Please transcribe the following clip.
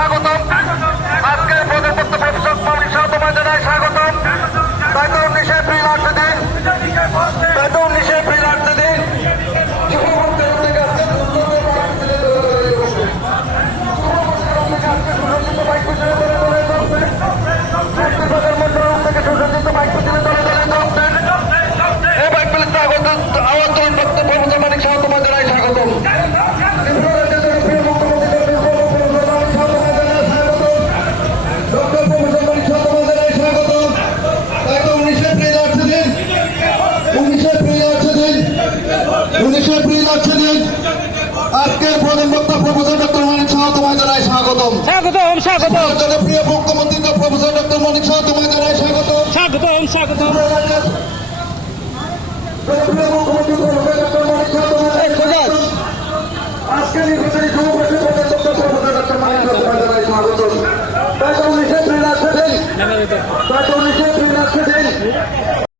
স্বাগতম। আজকের প্রজাতন্ত্র প্রফেসর মালিক শাহ তোমায় জানাই স্বাগতম। তাই 19 এপ্রিল আসছে দিন, তাই 19 এপ্রিল আসছে দিন আমন্ত্রণ প্রাপ্ত প্রফেসর মালিক শাহ তোমায় জানাই স্বাগতম। আজকের প্রধান বক্তা প্রফেসর ডক্টর মানিক শাহ তোমায় জানাই স্বাগতম। স্বাগতম স্বাগতম জনপ্রিয় মুখ্যমন্ত্রী প্রফেসর ডক্টর মানিক শাহ তোমায় জানাই স্বাগতম। স্বাগতম স্বাগতম জনপ্রিয় মুখ্যমন্ত্রী প্রফেসর ডক্টর মানিক শাহ তোমায় আজকের নির্বাচনী সমাবেশে প্রধান বক্তা প্রফেসর ডক্টর মানিক শাহ তোমায় জানাই স্বাগতম। তাই 19 এপ্রিল আসছে